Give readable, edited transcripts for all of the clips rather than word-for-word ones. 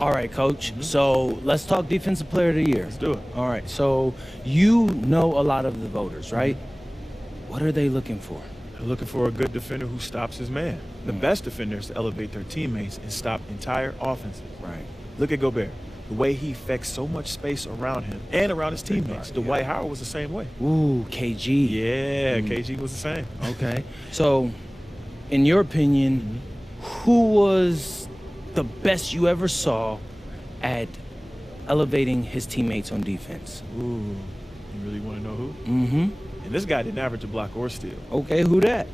All right, Coach. So let's talk Defensive Player of the Year. Let's do it. All right. So you know a lot of the voters, right? What are they looking for? They're looking for a good defender who stops his man. The best defenders to elevate their teammates and stop entire offenses. Right. Look at Gobert. The way he affects so much space around him and around his teammates. Dwight Howard was the same way. Ooh, KG. Yeah, KG was the same. Okay. So, in your opinion, who was the best you ever saw at elevating his teammates on defense? Ooh, you really want to know who? Mm-hmm. And this guy didn't average a block or steal. Okay, who that?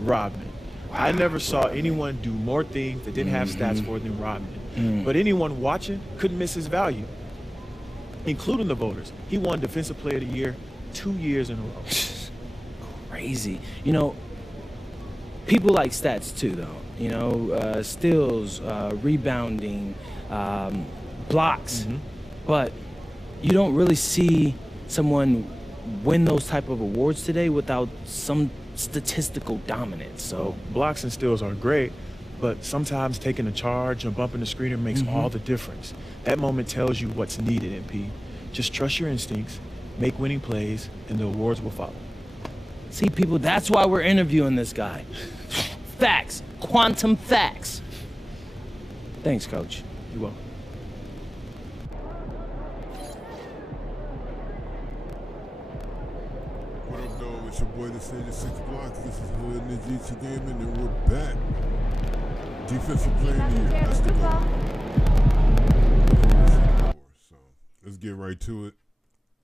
Rodman. I never saw anyone do more things that didn't have stats for than Rodman. But anyone watching couldn't miss his value, including the voters. He won Defensive Player of the Year 2 years in a row. Crazy. You know, people like stats too, though. You know, steals, rebounding, blocks. But you don't really see someone win those type of awards today without some statistical dominance. So blocks and steals are great, but sometimes taking a charge and bumping the screener makes all the difference. That moment tells you what's needed, MP. Just trust your instincts, make winning plays, and the awards will follow. See, people, that's why we're interviewing this guy. Facts. Quantum facts. Thanks, Coach. You're welcome. What up, dog? It's your boy, the Sage 6 Blocks. This is Hood Ninja Gaming, and we're back. Defensive Player of the Year. That's the goal. So let's get right to it.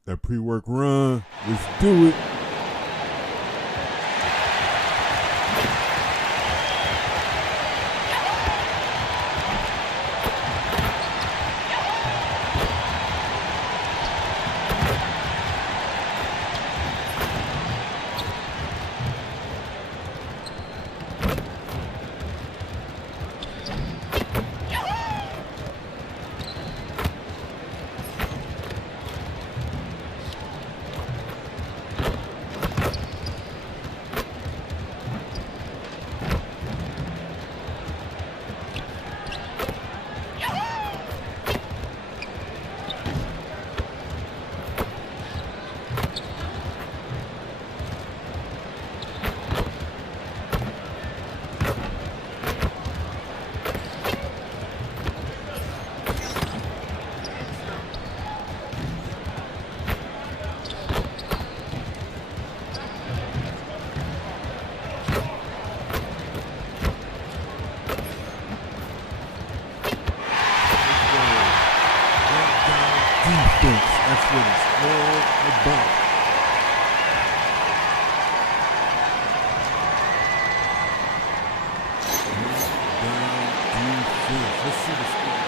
That pre-work run. Let's do it. That's what it's all about. Down defense. Let's see the score.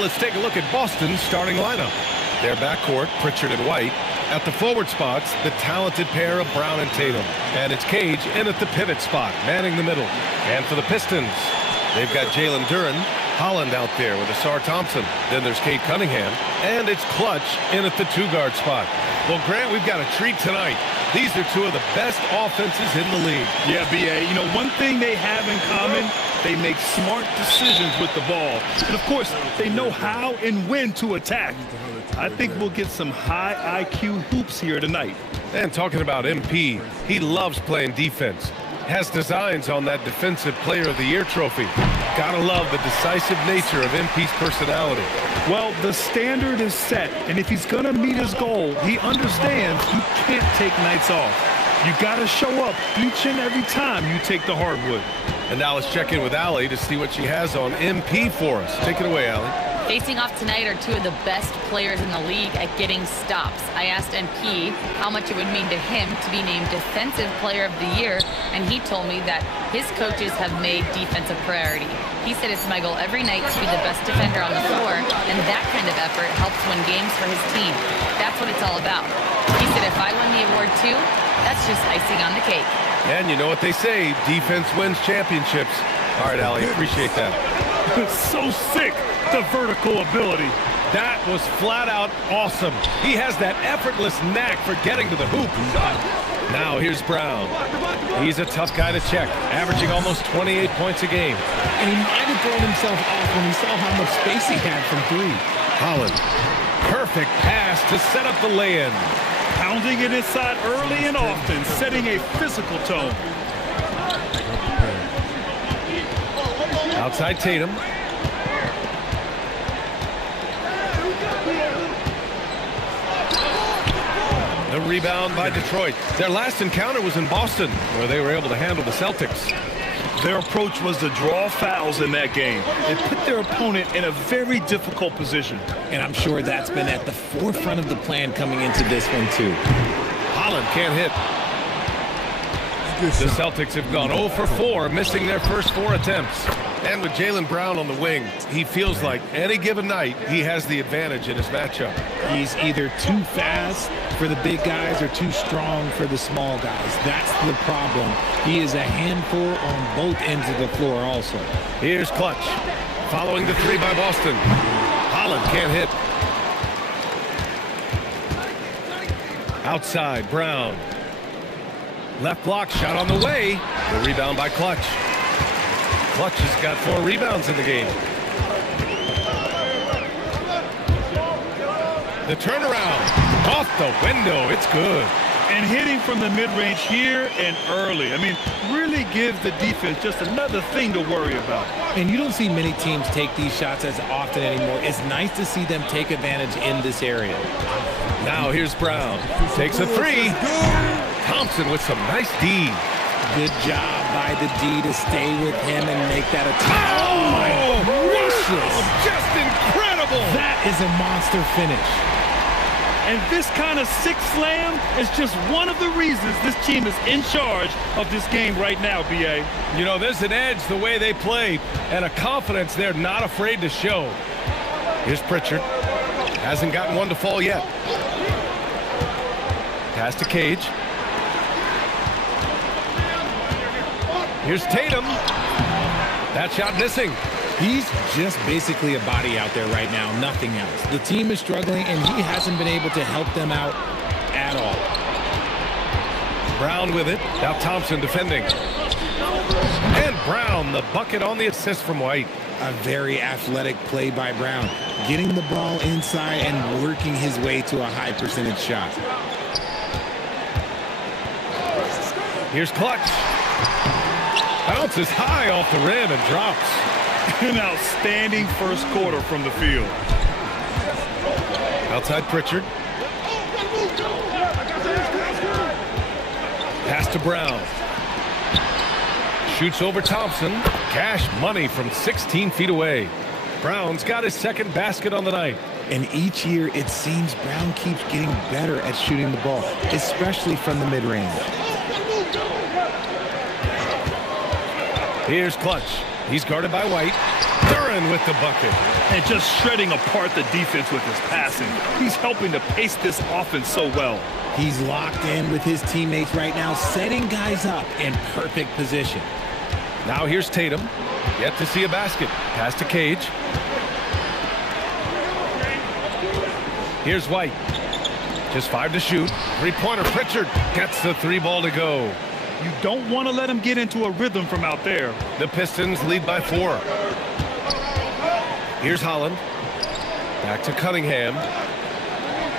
Let's take a look at Boston's starting lineup. Their backcourt, Pritchard and White. At the forward spots, the talented pair of Brown and Tatum. And it's Cage in at the pivot spot, manning the middle. And for the Pistons, they've got Jalen Duren, Holland out there with Asar Thompson. Then there's Kate Cunningham. And it's Clutch in at the 2-guard spot. Well, Grant, we've got a treat tonight. These are two of the best offenses in the league. Yeah, B.A. You know, one thing they have in common, they make smart decisions with the ball. And, of course, they know how and when to attack. I think we'll get some high IQ hoops here tonight. And talking about MP, he loves playing defense. Has designs on that Defensive Player of the Year trophy. Gotta love the decisive nature of MP's personality. Well, the standard is set, and if he's gonna meet his goal, he understands you can't take nights off. You gotta show up each and every time you take the hardwood. And now let's check in with Allie to see what she has on MP for us. Take it away, Allie. Facing off tonight are two of the best players in the league at getting stops. I asked MP how much it would mean to him to be named Defensive Player of the Year, and he told me that his coaches have made defense a priority. He said it's my goal every night to be the best defender on the floor, and that kind of effort helps win games for his team. That's what it's all about. He said if I win the award too, that's just icing on the cake. And you know what they say, defense wins championships. All right, Allie, appreciate that. So sick, the vertical ability. That was flat out awesome. He has that effortless knack for getting to the hoop. Now here's Brown. He's a tough guy to check, averaging almost 28 points a game. And he might have thrown himself off when he saw how much space he had from three. Holland, perfect pass to set up the lay-in. Pounding it inside early and often, setting a physical tone. Outside Tatum. The rebound by Detroit. Their last encounter was in Boston, where they were able to handle the Celtics. Their approach was to draw fouls in that game and put their opponent in a very difficult position. And I'm sure that's been at the forefront of the plan coming into this one, too. Holland can't hit. The Celtics have gone 0 for 4, missing their first 4 attempts. And with Jaylen Brown on the wing, he feels like any given night he has the advantage in his matchup. He's either too fast for the big guys or too strong for the small guys. That's the problem. He is a handful on both ends of the floor also. Here's Clutch. Following the 3 by Boston. Holland can't hit. Outside, Brown. Left block shot on the way. The rebound by Clutch. Clutch has got 4 rebounds in the game. The turnaround. Off the window. It's good. And hitting from the mid-range here and early. I mean, really gives the defense just another thing to worry about. And you don't see many teams take these shots as often anymore. It's nice to see them take advantage in this area. Now here's Brown. Takes a 3. Thompson with some nice D. Good job by the D to stay with him and make that a tie. Oh, my gracious. Just incredible. That is a monster finish. And this kind of sick slam is just one of the reasons this team is in charge of this game right now, B.A. You know, there's an edge the way they play and a confidence they're not afraid to show. Here's Pritchard. Hasn't gotten one to fall yet. Pass to Cage. Here's Tatum. That shot missing. He's just basically a body out there right now, nothing else. The team is struggling, and he hasn't been able to help them out at all. Brown with it. Now Thompson defending. And Brown, the bucket on the assist from White. A very athletic play by Brown, getting the ball inside and working his way to a high percentage shot. Here's Clutch. Bounces high off the rim and drops. An outstanding first quarter from the field. Outside Pritchard. Pass to Brown. Shoots over Thompson. Cash money from 16 feet away. Brown's got his second basket on the night. And each year, it seems Brown keeps getting better at shooting the ball, especially from the mid-range. Here's Clutch. He's guarded by White. Duran with the bucket. And just shredding apart the defense with his passing. He's helping to pace this offense so well. He's locked in with his teammates right now, setting guys up in perfect position. Now here's Tatum. Yet to see a basket. Pass to Cage. Here's White. Just 5 to shoot. Three-pointer. Pritchard gets the 3 ball to go. You don't want to let him get into a rhythm from out there. The Pistons lead by 4. Here's Holland. Back to Cunningham.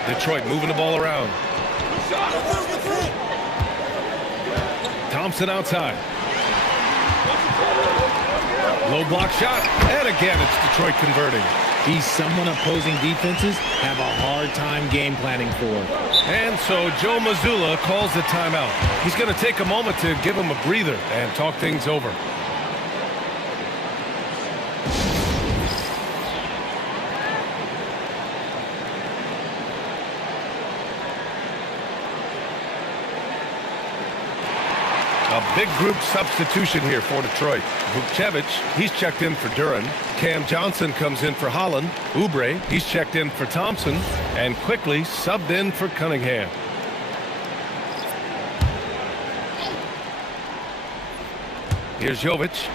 Detroit moving the ball around. Thompson outside. Low block shot. And again, it's Detroit converting. He's someone opposing defenses have a hard time game planning for. And so Joe Mazzulla calls the timeout. He's going to take a moment to give him a breather and talk things over. A big group substitution here for Detroit. Vukcevic, he's checked in for Duren. Cam Johnson comes in for Holland. Oubre, he's checked in for Thompson. And quickly subbed in for Cunningham. Here's Jovic.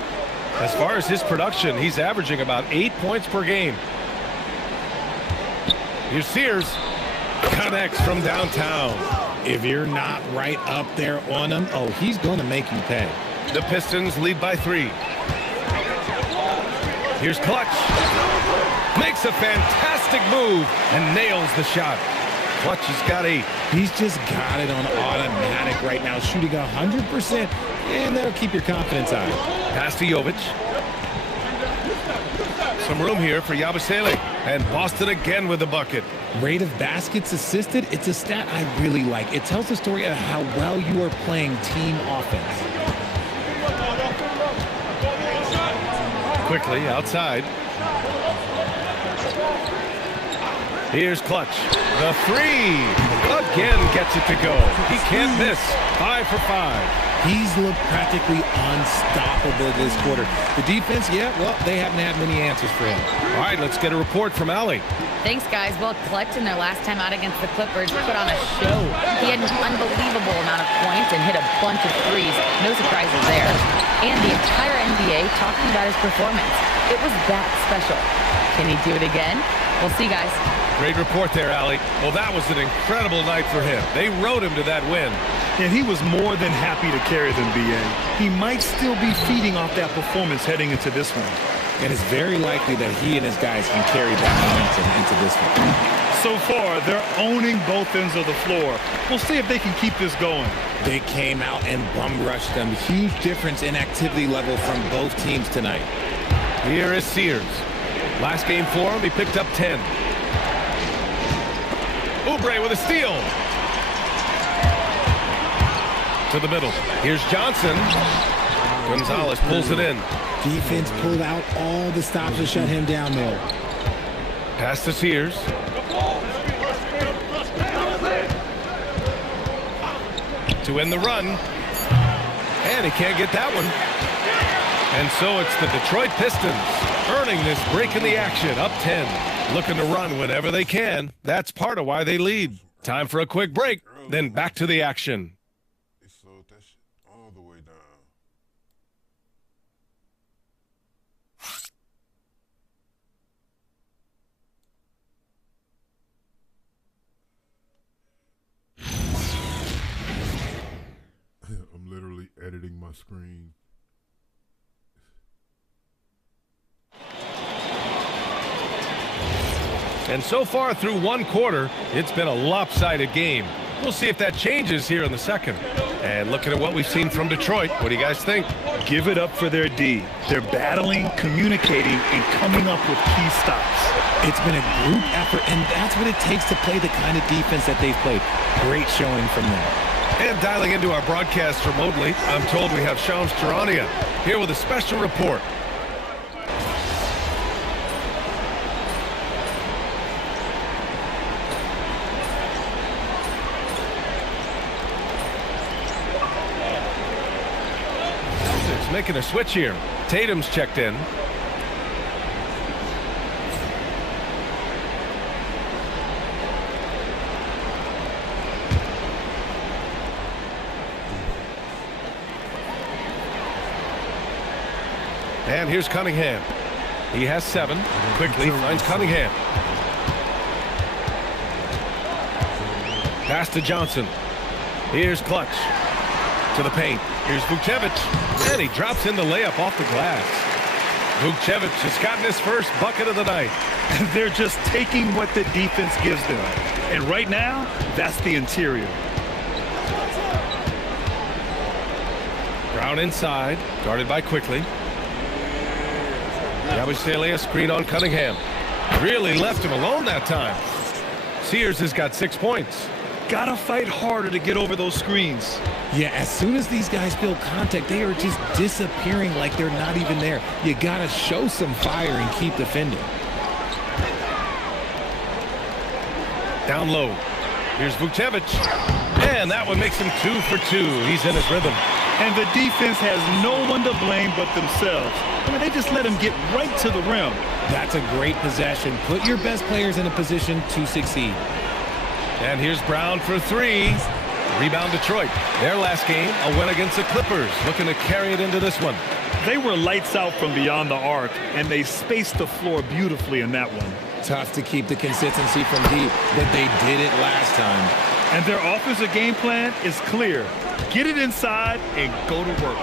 As far as his production, he's averaging about 8 points per game. Here's Sears. Connects from downtown. If you're not right up there on him, oh, he's going to make you pay. The Pistons lead by 3. Here's Clutch. Makes a fantastic move and nails the shot. Clutch has got 8. He's just got it on automatic right now, shooting 100%, and that'll keep your confidence high. Pass to Jovic. Some room here for Yabusele. And Boston again with the bucket. Rate of baskets assisted, it's a stat I really like. It tells the story of how well you are playing team offense. Quickly outside. Here's Clutch. The 3. Again gets it to go. He can't miss. 5 for 5. He's looked practically unstoppable this quarter. The defense, yeah, well, they haven't had many answers for him. All right, let's get a report from Allie. Thanks, guys. Well, Clutch in their last time out against the Clippers put on a show. He had an unbelievable amount of points and hit a bunch of threes. No surprises there. And the entire NBA talking about his performance. It was that special. Can he do it again? We'll see, guys. Great report there, Allie. Well, that was an incredible night for him. They rode him to that win. And he was more than happy to carry them, B.A. He might still be feeding off that performance heading into this one. And it's very likely that he and his guys can carry that momentum into this one. So far, they're owning both ends of the floor. We'll see if they can keep this going. They came out and bum rushed them. Huge difference in activity level from both teams tonight. Here is Sears. Last game for him, he picked up 10. Oubre with a steal. To the middle. Here's Johnson. Gonzalez pulls it in. Defense pulled out all the stops to shut him down there. Pass to Sears. To end the run. And he can't get that one. And so it's the Detroit Pistons earning this break in the action, up 10. Looking to run whenever they can. That's part of why they lead. Time for a quick break, then back to the action. They slowed that shit all the way down. I'm literally editing my screen. And so far through one quarter, it's been a lopsided game. We'll see if that changes here in the second. And looking at what we've seen from Detroit, what do you guys think? Give it up for their D. They're battling, communicating, and coming up with key stops. It's been a group effort, and that's what it takes to play the kind of defense that they've played. Great showing from them. And dialing into our broadcast remotely, I'm told we have Shams Charania here with a special report. Making a switch here. Tatum's checked in. And here's Cunningham. He has 7. Quickly finds Cunningham. Pass to Johnson. Here's Clutch. To the paint. Here's Vukcevic. And he drops in the layup off the glass. Vukcevic has gotten his first bucket of the night. They're just taking what the defense gives them. And right now, that's the interior. Brown inside. Guarded by Quickly. Yabusele screen on Cunningham. Really left him alone that time. Sears has got 6 points. Gotta fight harder to get over those screens. Yeah, as soon as these guys feel contact, they are just disappearing like they're not even there. You gotta show some fire and keep defending. Down low. Here's Vukcevic. And that one makes him 2 for 2. He's in his rhythm. And the defense has no one to blame but themselves. I mean, they just let him get right to the rim. That's a great possession. Put your best players in a position to succeed. And here's Brown for 3. Rebound Detroit. Their last game, a win against the Clippers. Looking to carry it into this one. They were lights out from beyond the arc, and they spaced the floor beautifully in that one. Tough to keep the consistency from deep, but they did it last time. And their offensive game plan is clear. Get it inside and go to work.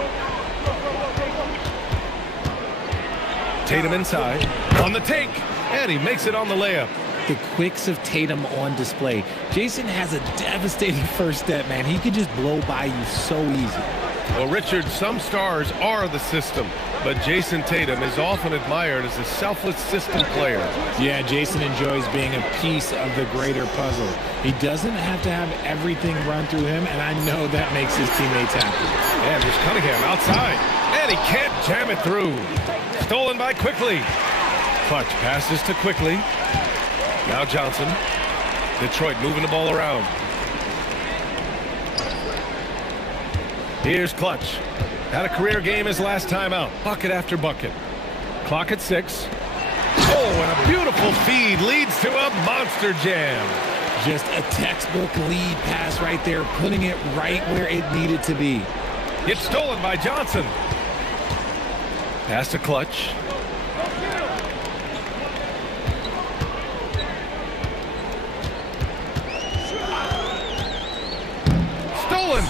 Tatum inside. On the take. And he makes it on the layup. The quicks of Tatum on display. Jason has a devastating first step, man. He could just blow by you so easy. Well, Richard, some stars are the system, but Jason Tatum is often admired as a selfless system player. Yeah, Jason enjoys being a piece of the greater puzzle. He doesn't have to have everything run through him, and I know that makes his teammates happy. And here's Cunningham outside, and he can't jam it through. Stolen by Quickly. Clutch passes to Quickly. Now Johnson. Detroit moving the ball around. Here's Clutch. Had a career game his last time out. Bucket after bucket. Clock at 6. Oh, and a beautiful feed leads to a monster jam. Just a textbook lead pass right there, putting it right where it needed to be. It's stolen by Johnson. Pass to Clutch. Stolen.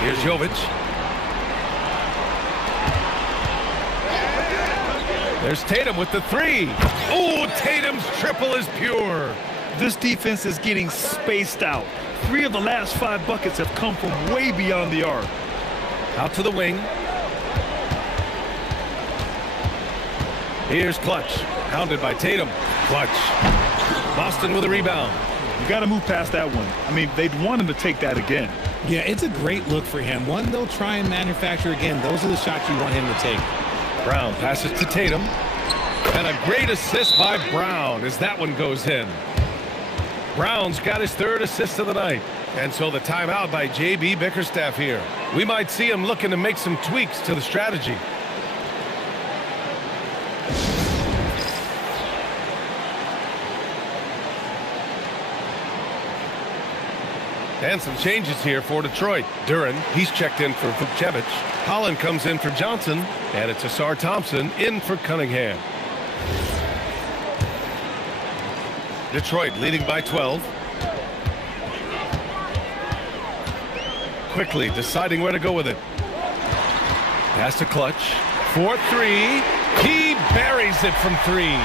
Here's Jovic. There's Tatum with the 3. Oh, Tatum's triple is pure. This defense is getting spaced out. 3 of the last 5 buckets have come from way beyond the arc. Out to the wing. Here's Clutch. Hounded by Tatum. Clutch. Boston with a rebound. You got to move past that one. I mean, they'd want him to take that again. Yeah, it's a great look for him. One they'll try and manufacture again. Those are the shots you want him to take. Brown passes to Tatum. And a great assist by Brown as that one goes in. Brown's got his 3rd assist of the night. And so the timeout by J.B. Bickerstaff here. We might see him looking to make some tweaks to the strategy. And some changes here for Detroit. Duren, he's checked in for Vukcevic. Holland comes in for Johnson. And it's Asar Thompson in for Cunningham. Detroit leading by 12. Quickly deciding where to go with it. Pass to Clutch. 4-3. He buries it from 3.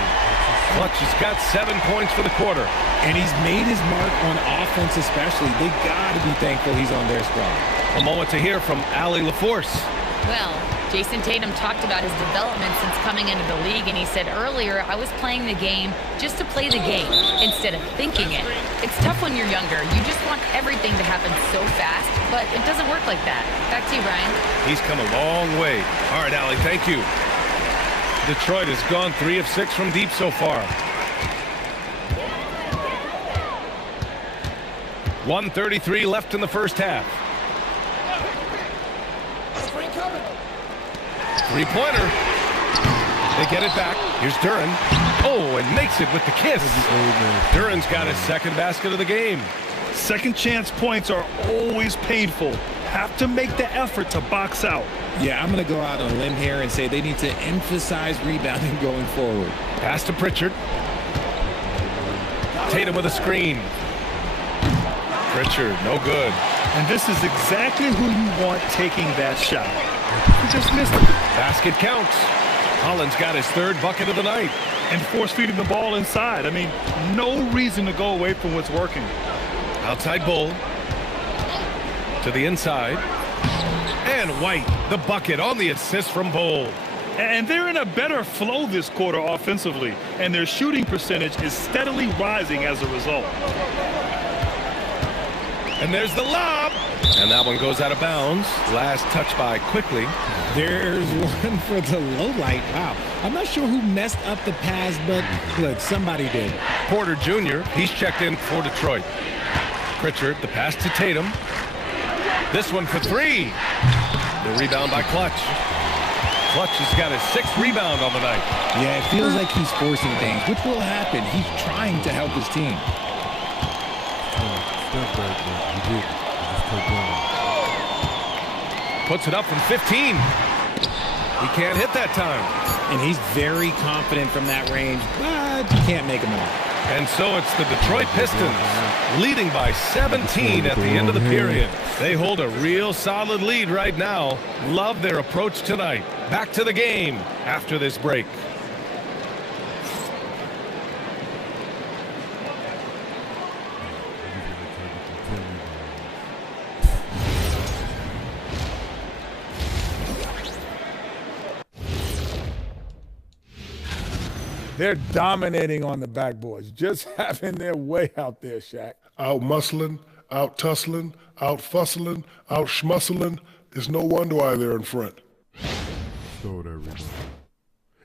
Clutch has got 7 points for the quarter. And he's made his mark on offense especially. They got to be thankful he's on their squad. A moment to hear from Allie LaForce. Well, Jason Tatum talked about his development since coming into the league, and he said earlier, I was playing the game just to play the game instead of thinking it. It's tough when you're younger. You just want everything to happen so fast, but it doesn't work like that. Back to you, Brian. He's come a long way. All right, Allie, thank you. Detroit has gone 3 of 6 from deep so far. 1:33 left in the first half. Three-pointer. They get it back. Here's Duren. Oh, and makes it with the kiss. Duren's got his 2nd basket of the game. Second chance points are always painful. have to make the effort to box out. Yeah, I'm going to go out on a limb here and say they need to emphasize rebounding going forward. Pass to Pritchard. Tatum with a screen. Pritchard, no good. And this is exactly who you want taking that shot. He just missed it. Basket counts. Holland's got his third bucket of the night. And force-feeding the ball inside. I mean, no reason to go away from what's working. Outside Bull. To the inside. And White, the bucket on the assist from Bull. And they're in a better flow this quarter offensively. And their shooting percentage is steadily rising as a result. And there's the lob. And that one goes out of bounds. Last touch by Quickly. There's one for the low light. Wow. I'm not sure who messed up the pass, but look, somebody did. Porter Jr., he's checked in for Detroit. Pritchard, the pass to Tatum. This one for three. The rebound by Clutch. Clutch has got his 6th rebound on the night. Yeah, it feels like he's forcing things, which will happen. He's trying to help his team. Puts it up from 15. He can't hit that time. And he's very confident from that range, but you can't make him all. And so it's the Detroit Pistons leading by 17 at the end of the period. They hold a real solid lead right now. Love their approach tonight. Back to the game after this break. They're dominating on the backboards, just having their way out there, Shaq. Out muscling, out tussling, out fussling, out schmussling. It's no wonder why they're in front. Stole that rebound.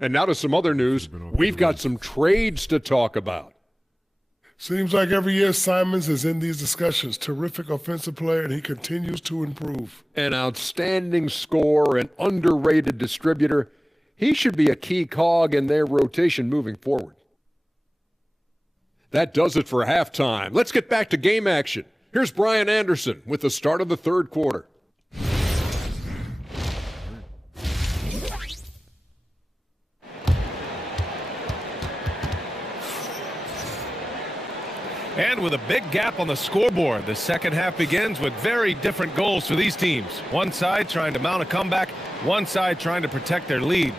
And now to some other news. We've got some trades to talk about. Seems like every year Simons is in these discussions. Terrific offensive player, and he continues to improve. An outstanding scorer, an underrated distributor. He should be a key cog in their rotation moving forward. That does it for halftime. Let's get back to game action. Here's Brian Anderson with the start of the third quarter. And with a big gap on the scoreboard, the second half begins with very different goals for these teams. One side trying to mount a comeback, one side trying to protect their lead.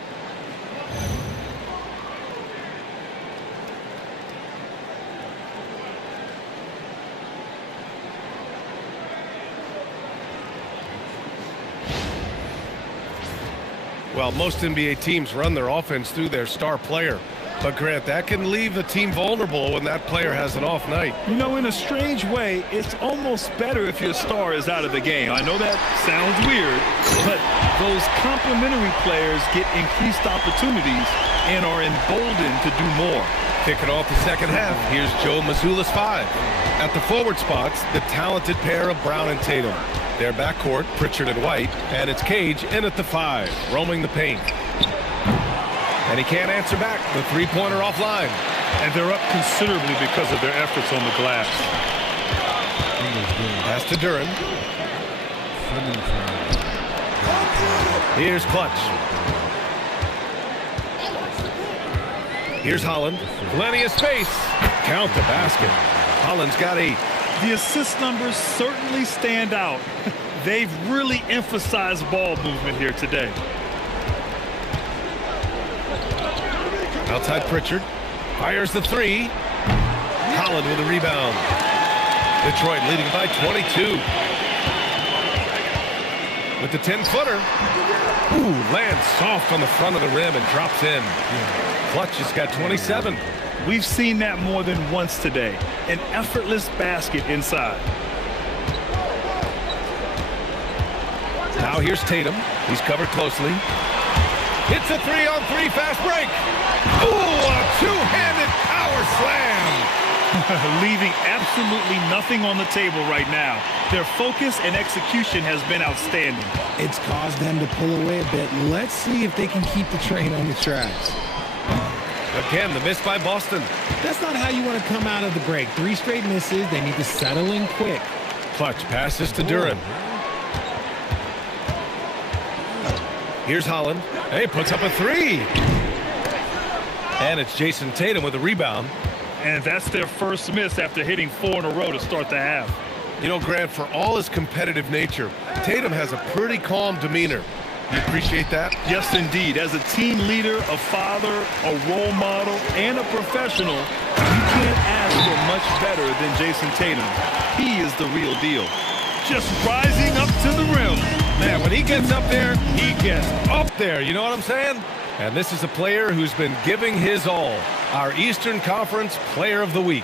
Well, most NBA teams run their offense through their star player. But, Grant, that can leave a team vulnerable when that player has an off night. You know, in a strange way, it's almost better if your star is out of the game. I know that sounds weird, but those complementary players get increased opportunities and are emboldened to do more. Kicking off the second half, here's Joe Mazzulla's 5. At the forward spots, the talented pair of Brown and Tatum. Their backcourt, Pritchard and White, and it's Cage in at the 5, roaming the paint. And he can't answer back. The three-pointer offline. And they're up considerably because of their efforts on the glass. Pass to Duran. Here's Clutch. Here's Holland. Plenty of space. Count the basket. Holland's got 8. The assist numbers certainly stand out. They've really emphasized ball movement here today. Outside Pritchard. Fires the 3. Holland with a rebound. Detroit leading by 22. With the 10-footer. Ooh, lands soft on the front of the rim and drops in. Clutch has got 27. We've seen that more than once today. An effortless basket inside. Now here's Tatum. He's covered closely. Hits a 3-on-3 fast break. Ooh, a two-handed power slam. Leaving absolutely nothing on the table right now. Their focus and execution has been outstanding. It's caused them to pull away a bit. Let's see if they can keep the train on the tracks. Again, the miss by Boston. That's not how you want to come out of the break. 3 straight misses. They need to settle in quick. Clutch passes to Duran. Here's Holland. Hey, puts up a three. And it's Jason Tatum with a rebound. And that's their first miss after hitting 4 in a row to start the half. You know, Grant, for all his competitive nature, Tatum has a pretty calm demeanor. You appreciate that? Yes, indeed. As a team leader, a father, a role model, and a professional, you can't ask for much better than Jason Tatum. He is the real deal. Just rising up to the rim. Man, when he gets up there, he gets up there. You know what I'm saying? And this is a player who's been giving his all. Our Eastern Conference Player of the Week.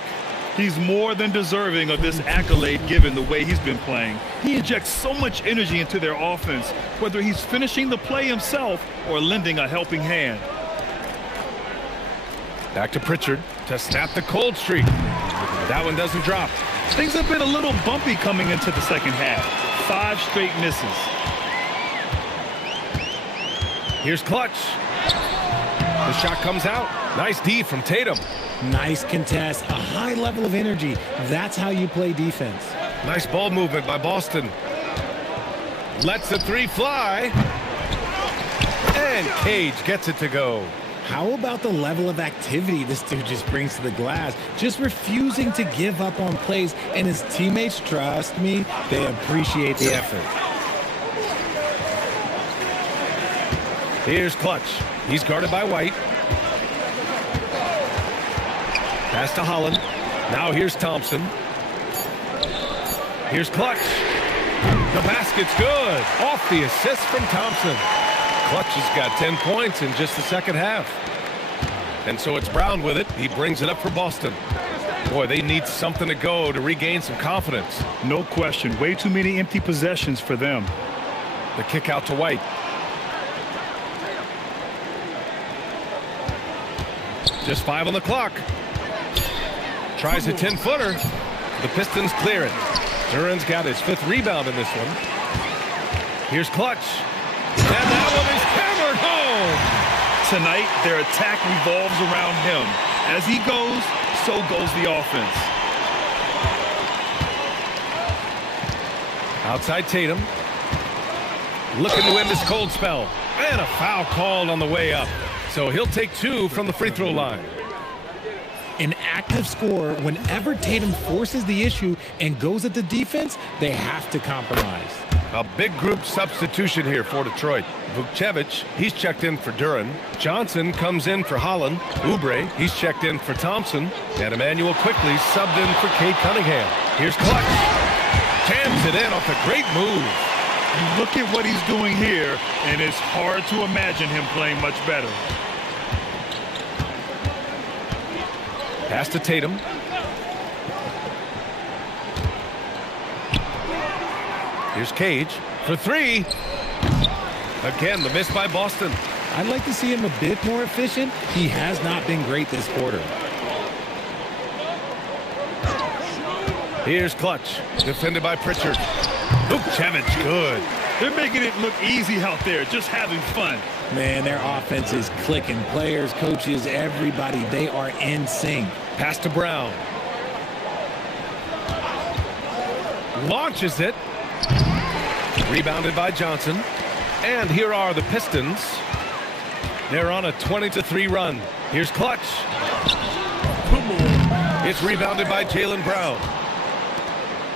He's more than deserving of this accolade given the way he's been playing. He injects so much energy into their offense, whether he's finishing the play himself or lending a helping hand. Back to Pritchard to snap the cold streak. That one doesn't drop. Things have been a little bumpy coming into the second half. 5 straight misses. Here's Clutch. The shot comes out. Nice D from Tatum. Nice contest, a high level of energy. That's how you play defense. Nice ball movement by Boston. Lets the three fly. And Cage gets it to go. How about the level of activity this dude just brings to the glass? Just refusing to give up on plays, and his teammates, trust me, they appreciate the effort. Here's Clutch. He's guarded by White. Pass to Holland. Now here's Thompson. Here's Clutch. The basket's good. Off the assist from Thompson. Clutch has got 10 points in just the second half. And so it's Brown with it. He brings it up for Boston. Boy, they need something to go to regain some confidence. No question. Way too many empty possessions for them. The kick out to White. Just 5 on the clock. Tries a 10-footer. The Pistons clear it. Duran's got his 5th rebound in this one. Here's Clutch. And that one is hammered home. Tonight, their attack revolves around him. As he goes, so goes the offense. Outside Tatum. Looking to end this cold spell. And a foul called on the way up. So he'll take 2 from the free throw line. An active scorer, whenever Tatum forces the issue and goes at the defense, they have to compromise. A big group substitution here for Detroit. Vukcevic, he's checked in for Duran. Johnson comes in for Holland. Oubre, he's checked in for Thompson. And Emmanuel quickly subbed in for Cade Cunningham. Here's Clutch. Jams it in off a great move. You look at what he's doing here, and it's hard to imagine him playing much better. Pass to Tatum. Here's Cage for 3. Again, the miss by Boston. I'd like to see him a bit more efficient. He has not been great this quarter. Here's Clutch, defended by Pritchard. Vukcevic, good. They're making it look easy out there, just having fun. Man, their offense is clicking. Players, coaches, everybody, they are in sync. Pass to Brown. Launches it. Rebounded by Johnson. And here are the Pistons. They're on a 20-3 run. Here's Clutch. It's rebounded by Jaylen Brown.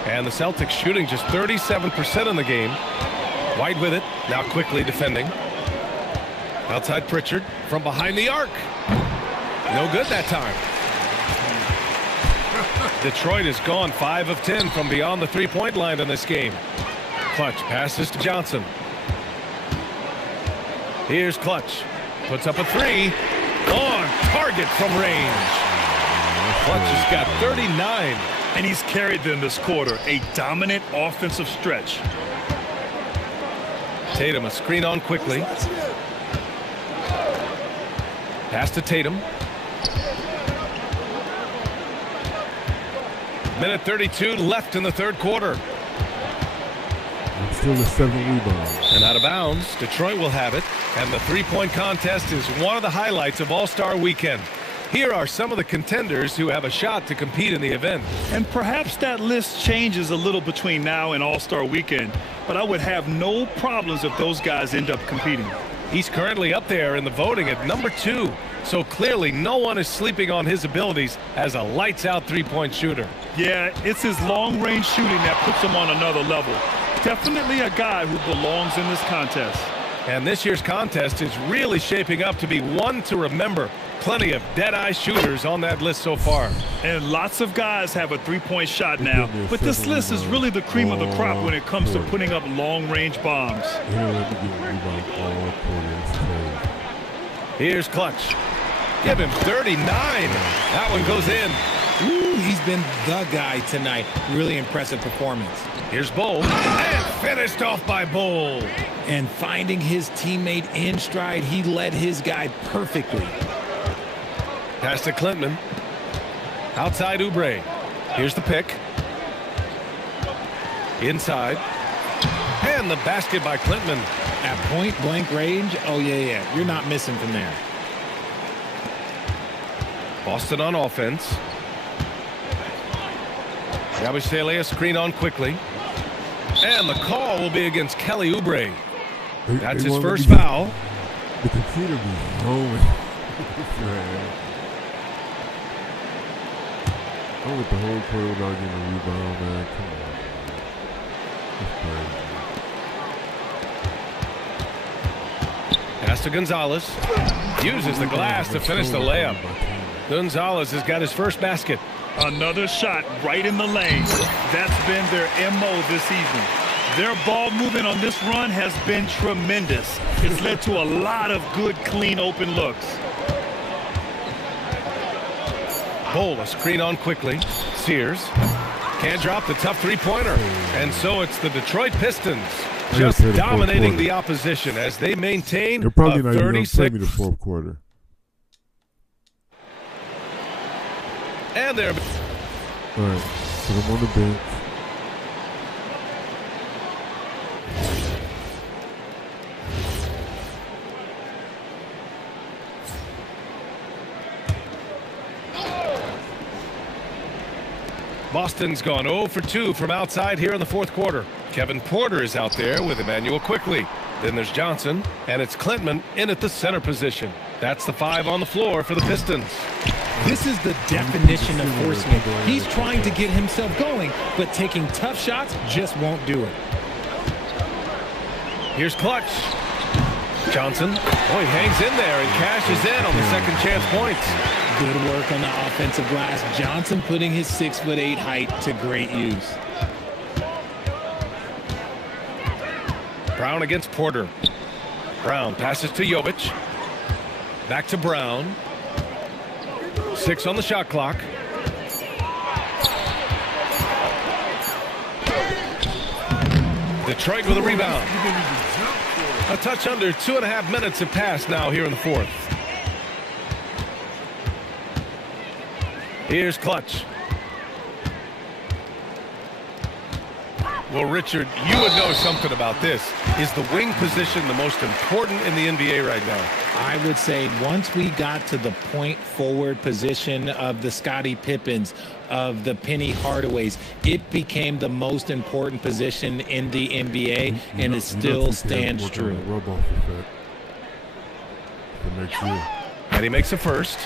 And the Celtics shooting just 37% in the game. White with it, now quickly defending. Outside Pritchard from behind the arc. No good that time. Detroit has gone 5 of 10 from beyond the three-point line in this game. Clutch passes to Johnson. Here's Clutch. Puts up a 3. On target from range. Clutch has got 39. And he's carried them this quarter. A dominant offensive stretch. Tatum a screen on quickly. Pass to Tatum. Minute 32 left in the third quarter. Still a 7 rebounds. And out of bounds, Detroit will have it. And the three-point contest is one of the highlights of All-Star Weekend. Here are some of the contenders who have a shot to compete in the event. And perhaps that list changes a little between now and All-Star Weekend, but I would have no problems if those guys end up competing. He's currently up there in the voting at number 2. So clearly no one is sleeping on his abilities as a lights-out three-point shooter. Yeah, it's his long-range shooting that puts him on another level. Definitely a guy who belongs in this contest. And this year's contest is really shaping up to be one to remember. Plenty of dead-eye shooters on that list so far. And lots of guys have a three-point shot now. But this list is really the cream of the crop when it comes to putting up long-range bombs. Here's Clutch. Give him 39. That one goes in. Ooh, he's been the guy tonight. Really impressive performance. Here's Bowl. And finished off by Bowl. And finding his teammate in stride, he led his guy perfectly. Pass to Klintman. Outside Oubre. Here's the pick. Inside. And the basket by Klintman. At point-blank range, oh, yeah. You're not missing from there. Boston on offense. Yabusele a screen on quickly. And the call will be against Kelly Oubre. That's his first foul. The computer be rolling. I'm with the whole play without getting a rebound, man. Come on. That's crazy. Pass to Gonzalez. Uses the glass to finish the layup. Gonzalez has got his first basket. Another shot right in the lane. That's been their MO this season. Their ball movement on this run has been tremendous. It's led to a lot of good, clean, open looks. Bowl a screen on quickly. Sears can't drop the tough three-pointer. And so it's the Detroit Pistons just dominating the opposition as they maintain They're probably not even 36. going to play me the fourth quarter. And they're... All right, put him on the bench. Boston's gone 0 for 2 from outside here in the fourth quarter. Kevin Porter is out there with Emmanuel quickly. Then there's Johnson, and it's Klintman in at the center position. That's the 5 on the floor for the Pistons. This is the definition of forcing it. He's trying to get himself going, but taking tough shots just won't do it. Here's Clutch. Johnson. Oh, he hangs in there and cashes in on the second chance points. Good work on the offensive glass. Johnson putting his 6'8" height to great use. Brown against Porter. Brown passes to Jovic. Back to Brown. 6 on the shot clock. Detroit with a rebound. A touch under 2.5 minutes have passed now here in the fourth. Here's Clutch. Well, Richard, you would know something about this. Is the wing position the most important in the NBA right now? I would say once we got to the point forward position of the Scottie Pippens, of the Penny Hardaways, it became the most important position in the NBA, and it still stands true. And he makes a first.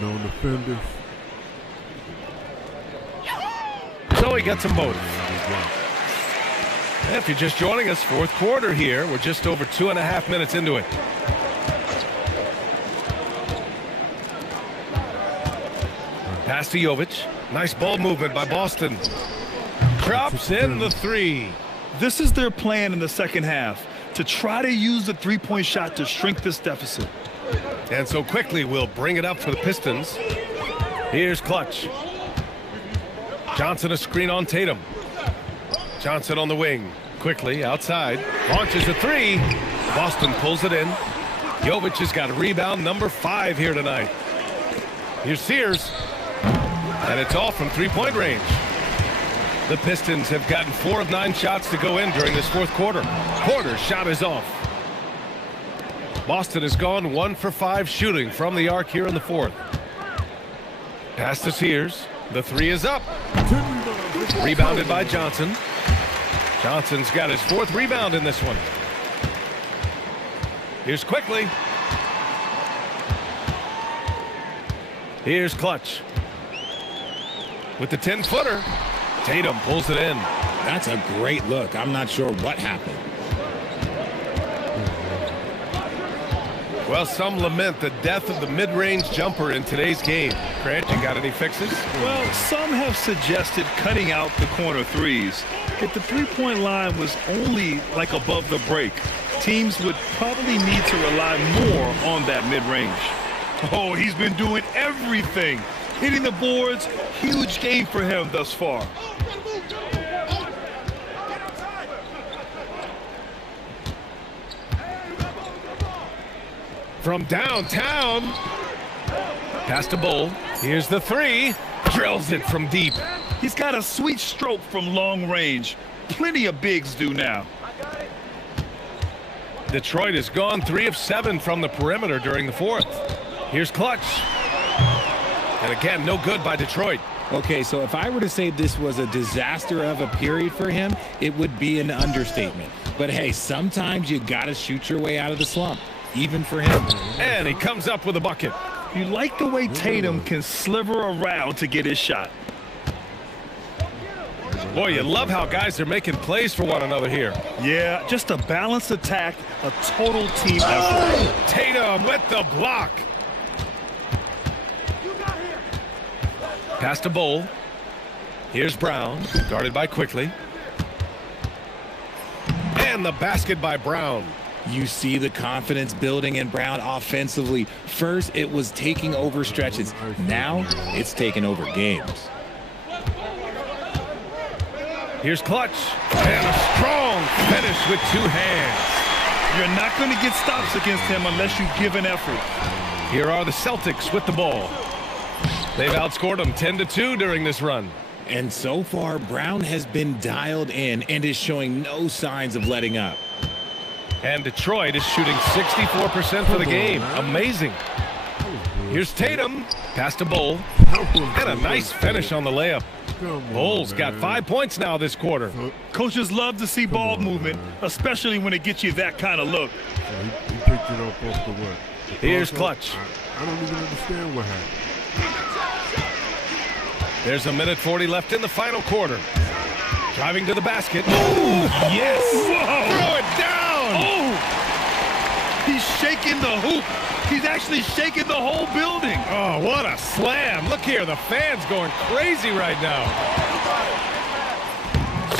No defenders. So he gets them both. And if you're just joining us, fourth quarter here. We're just over 2.5 minutes into it. Pass to Jovic. Nice ball movement by Boston. Drops in the 3. This is their plan in the second half, to try to use the three-point shot to shrink this deficit. And so quickly we'll bring it up for the Pistons. Here's Clutch. Johnson a screen on Tatum. Johnson on the wing. Quickly outside. Launches a 3. Boston pulls it in. Jovic has got rebound number 5 here tonight. Here's Sears. And it's all from three-point range. The Pistons have gotten 4 of 9 shots to go in during this fourth quarter. Porter's shot is off. Boston has gone 1 for 5 shooting from the arc here in the fourth. Pass to Sears. The 3 is up. Rebounded by Johnson. Johnson's got his 4th rebound in this one. Here's Quickly. Here's Clutch. With the 10-footer, Tatum pulls it in. That's a great look. I'm not sure what happened. Well, some lament the death of the mid-range jumper in today's game. Grant, you got any fixes? Well, some have suggested cutting out the corner threes. If the three-point line was only like above the break, teams would probably need to rely more on that mid-range. Oh, he's been doing everything. Hitting the boards, huge game for him thus far. From downtown. Pass to Bull. Here's the 3. Drills it from deep. He's got a sweet stroke from long range. Plenty of bigs do now. Detroit has gone 3 of 7 from the perimeter during the 4th. Here's Clutch. And again, no good by Detroit. Okay, so if I were to say this was a disaster of a period for him, it would be an understatement. But hey, sometimes you got to shoot your way out of the slump, even for him. And he comes up with a bucket. You like the way Tatum can sliver around to get his shot. Boy, you love how guys are making plays for one another here. Yeah, just a balanced attack, a total team effort. Tatum with the block. Pass to Bull. Here's Brown, guarded by Quickly. And the basket by Brown. You see the confidence building in Brown offensively. First, it was taking over stretches. Now, it's taking over games. Here's Clutch. And a strong finish with 2 hands. You're not going to get stops against him unless you give an effort. Here are the Celtics with the ball. They've outscored them 10-2 during this run. And so far, Brown has been dialed in and is showing no signs of letting up. And Detroit is shooting 64% for the game. Amazing. Here's Tatum. Pass to Bull. And a nice finish on the layup. Bull's got 5 points now this quarter. Coaches love to see ball movement, especially when it gets you that kind of look. He picked it up off the way. Here's Clutch. I don't even understand what happened. There's a minute 40 left in the final quarter. Driving to the basket. Ooh, yes! Whoa. Throw it down! Oh! He's shaking the hoop. He's actually shaking the whole building. Oh, what a slam. Look here, the fans going crazy right now.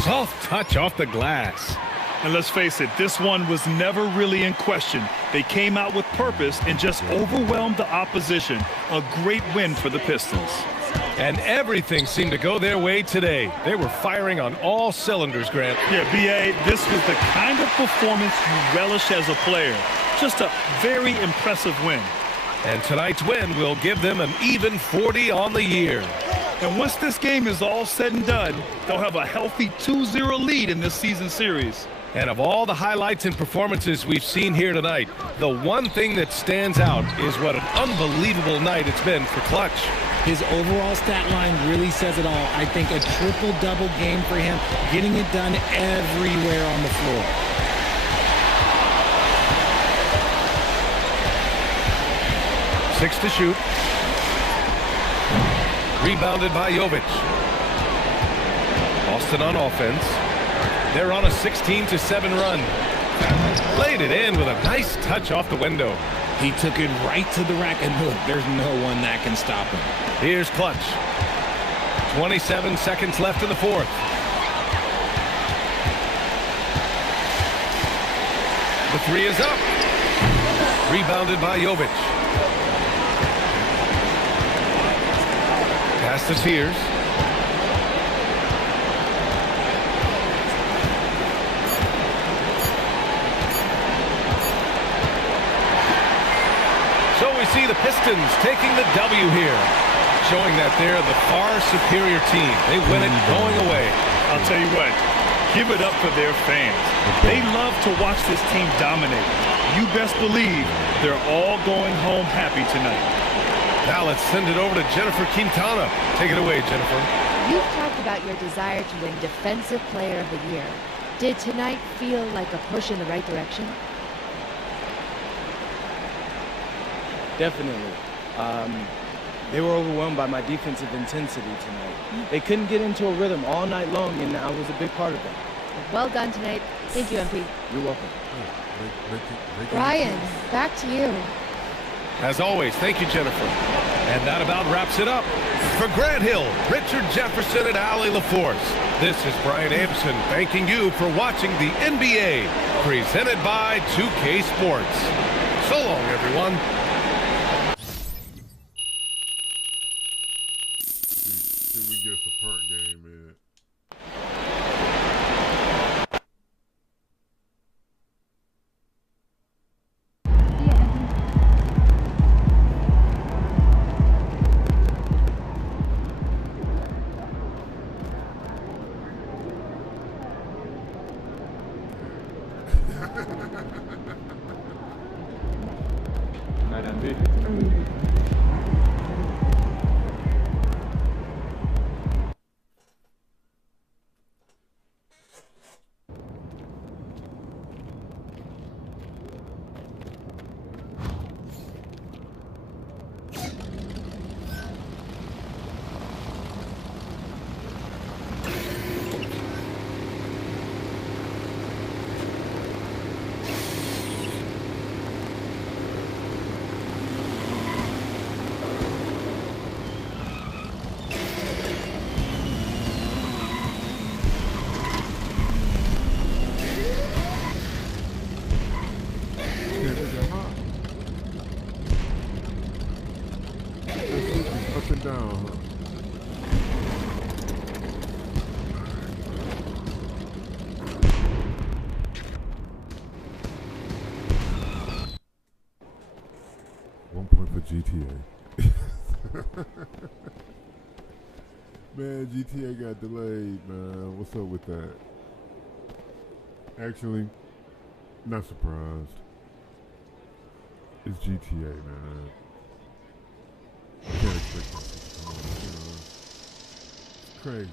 Soft touch off the glass. And let's face it, this one was never really in question. They came out with purpose and just overwhelmed the opposition. A great win for the Pistons. And everything seemed to go their way today. They were firing on all cylinders, Grant. Yeah, B.A., this was the kind of performance you relish as a player. Just a very impressive win. And tonight's win will give them an even 40 on the year. And once this game is all said and done, they'll have a healthy 2-0 lead in this season series. And of all the highlights and performances we've seen here tonight, the one thing that stands out is what an unbelievable night it's been for Clutch. His overall stat line really says it all. I think a triple-double game for him, getting it done everywhere on the floor. Six to shoot. Rebounded by Jovic. Boston on offense. They're on a 16-7 run. Laid it in with a nice touch off the window. He took it right to the rack, and look, there's no one that can stop him. Here's Clutch. 27 seconds left in the 4th. The 3 is up. Rebounded by Jovic. Pass to Sears. So we see the Pistons taking the W here, showing that they're the far superior team. They win it going away. I'll tell you what, give it up for their fans. They love to watch this team dominate. You best believe they're all going home happy tonight. Now let's send it over to Jennifer Quintana. Take it away, Jennifer. You've talked about your desire to win Defensive Player of the Year. Did tonight feel like a push in the right direction? Definitely. They were overwhelmed by my defensive intensity tonight. They couldn't get into a rhythm all night long, and I was a big part of that. Well done tonight. Thank you, MP. You're welcome. Brian, back to you. As always, thank you, Jennifer. And that about wraps it up. For Grant Hill, Richard Jefferson, and Allie LaForce, this is Brian Anderson thanking you for watching the NBA, presented by 2K Sports. So long, everyone. See if we get us a part game, man. Up and down, huh? One point for GTA. Man, GTA got delayed, man. What's up with that? Actually, not surprised. It's GTA, man. I can't expect that to come on, you know. It's crazy.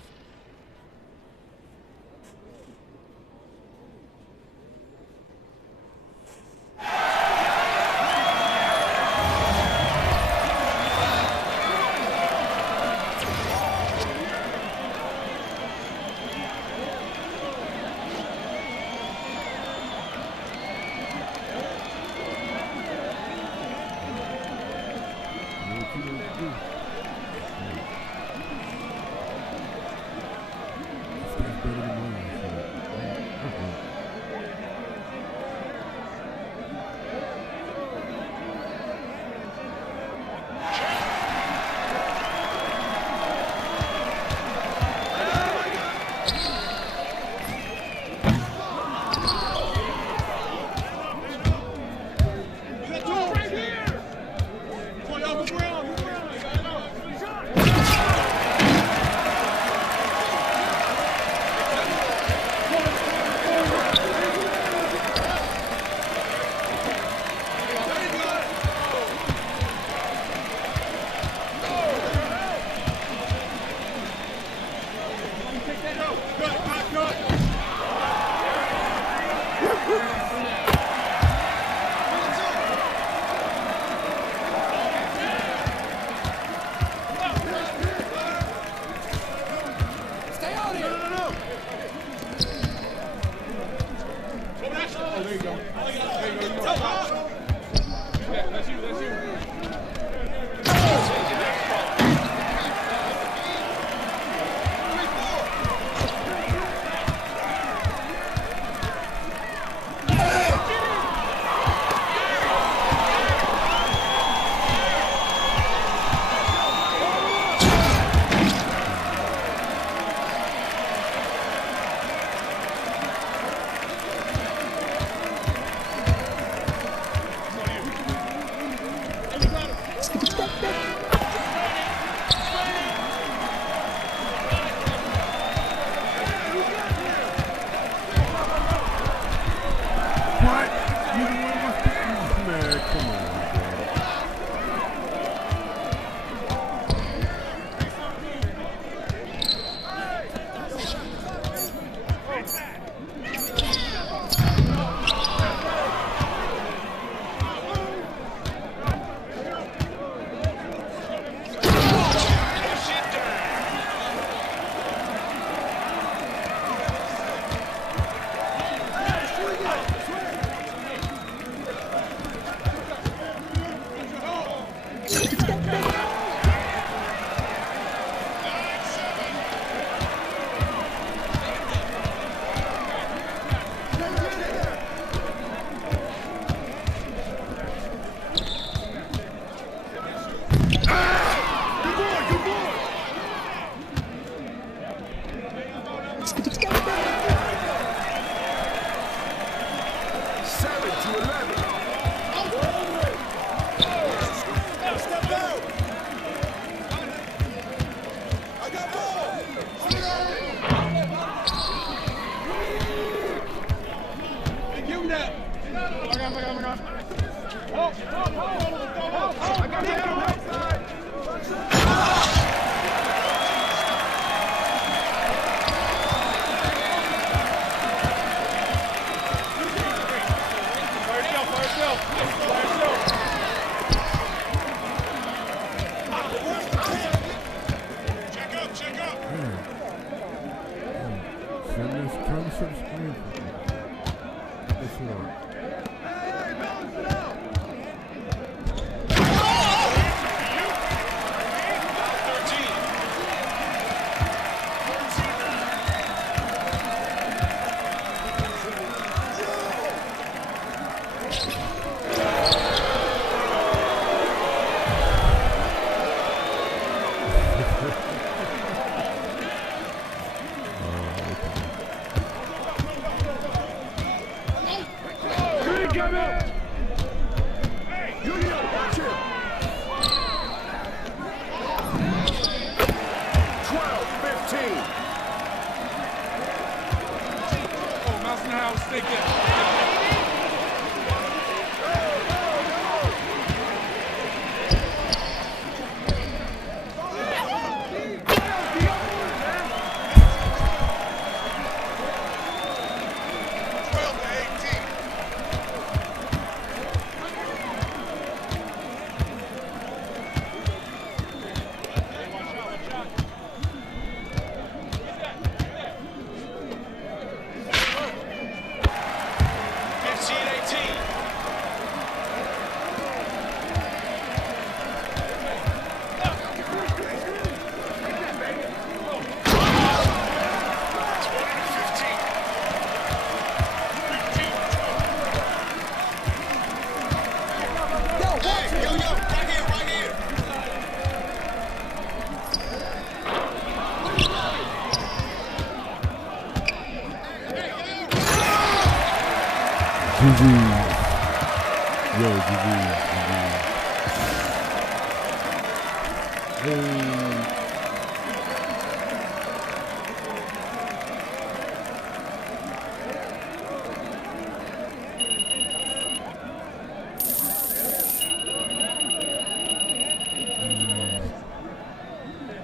Yo, GG.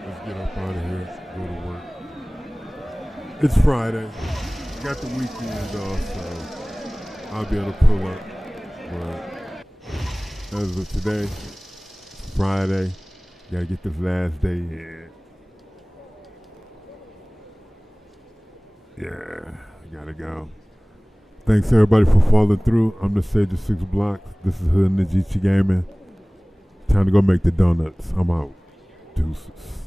Let's get up out of here. Go to work. It's Friday. Got the weekend off, so I'll be able to pull up. But as of today, it's Friday. Gotta get this last day in. Yeah, I gotta go. Thanks everybody for following through. I'm the Sage of 6 Blocks. This is Hood Najiti Gaming. Time to go make the donuts. I'm out. Deuces.